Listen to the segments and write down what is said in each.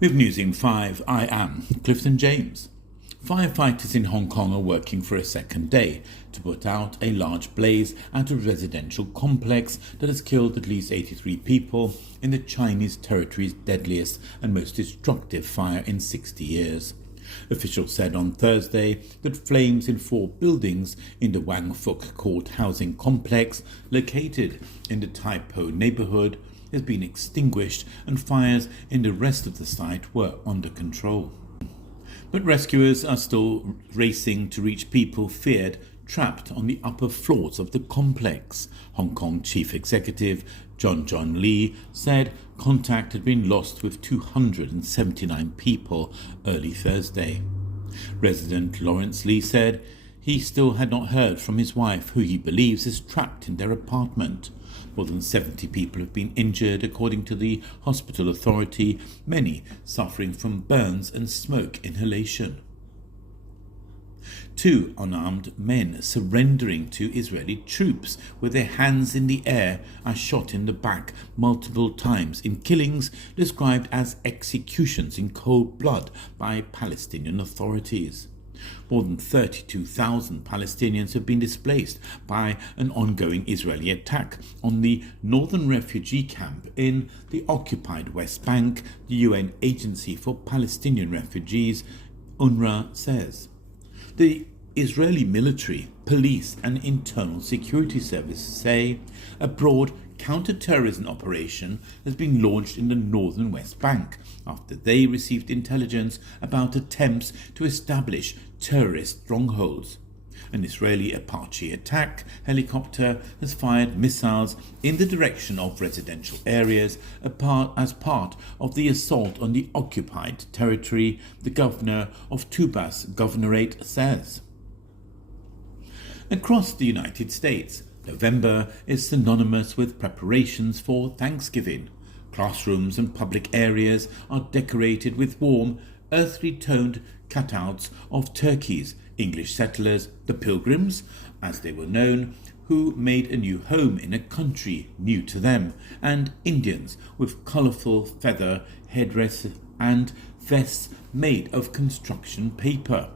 With News in 5, I am Clifton James. Firefighters in Hong Kong are working for a second day to put out a large blaze at a residential complex that has killed at least 83 people in the Chinese territory's deadliest and most destructive fire in 60 years. Officials said on Thursday that flames in 4 buildings in the Wang Fuk Court housing complex, located in the Tai Po neighbourhood, has been extinguished and fires in the rest of the site were under control. But rescuers are still racing to reach people feared trapped on the upper floors of the complex. Hong Kong Chief Executive John Lee said contact had been lost with 279 people early Thursday. Resident Lawrence Lee said he still had not heard from his wife, who he believes is trapped in their apartment. More than 70 people have been injured, according to the hospital authority, many suffering from burns and smoke inhalation. 2 unarmed men surrendering to Israeli troops with their hands in the air are shot in the back multiple times in killings described as executions in cold blood by Palestinian authorities. More than 32,000 Palestinians have been displaced by an ongoing Israeli attack on the northern refugee camp in the occupied West Bank, the UN Agency for Palestinian Refugees, UNRWA, says. The Israeli military, police and internal security services say a broad counter-terrorism operation has been launched in the northern West Bank after they received intelligence about attempts to establish terrorist strongholds. An Israeli Apache attack helicopter has fired missiles in the direction of residential areas as part of the assault on the occupied territory, the governor of Tubas Governorate says. Across the United States, November is synonymous with preparations for Thanksgiving. Classrooms and public areas are decorated with warm, earthly toned cutouts of turkeys, English settlers, the Pilgrims, as they were known, who made a new home in a country new to them, and Indians with colourful feather headdresses and vests made of construction paper.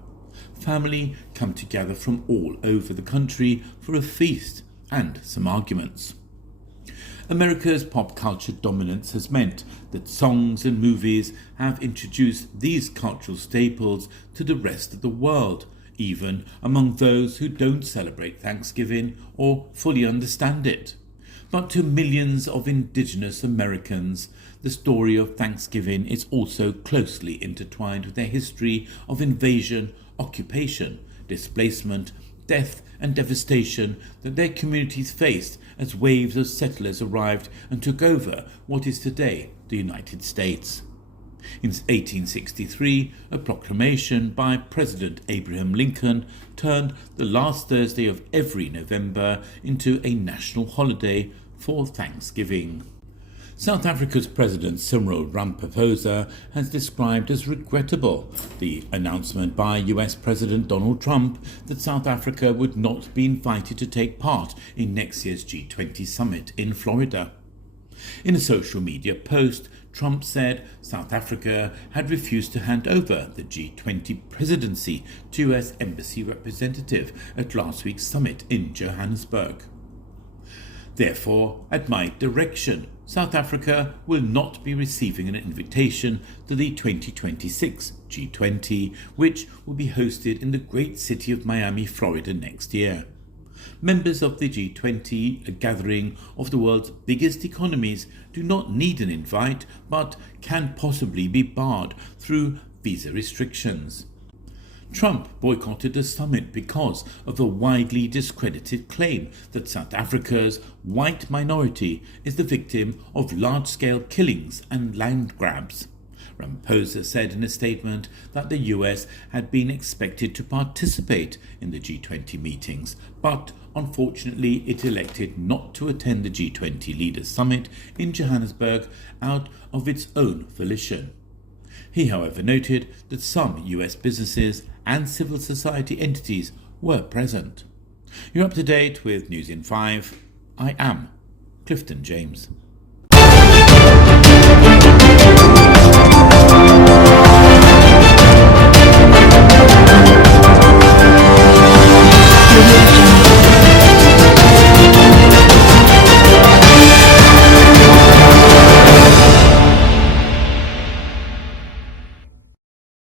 Family come together from all over the country for a feast and some arguments. America's pop culture dominance has meant that songs and movies have introduced these cultural staples to the rest of the world, even among those who don't celebrate Thanksgiving or fully understand it. But to millions of indigenous Americans, the story of Thanksgiving is also closely intertwined with their history of invasion, occupation, displacement, death and devastation that their communities faced as waves of settlers arrived and took over what is today the United States. In 1863, a proclamation by President Abraham Lincoln turned the last Thursday of every November into a national holiday for Thanksgiving. South Africa's President Cyril Ramaphosa has described as regrettable the announcement by US President Donald Trump that South Africa would not be invited to take part in next year's G20 summit in Florida. In a social media post, Trump said South Africa had refused to hand over the G20 presidency to US Embassy representative at last week's summit in Johannesburg. Therefore, at my direction, South Africa will not be receiving an invitation to the 2026 G20, which will be hosted in the great city of Miami, Florida next year. Members of the G20, a gathering of the world's biggest economies, do not need an invite, but can possibly be barred through visa restrictions. Trump boycotted the summit because of a widely discredited claim that South Africa's white minority is the victim of large-scale killings and land grabs. Ramaphosa said in a statement that the US had been expected to participate in the G20 meetings, but unfortunately it elected not to attend the G20 Leaders Summit in Johannesburg out of its own volition. He, however, noted that some US businesses and civil society entities were present. You're up to date with News in 5. I am Clifton James.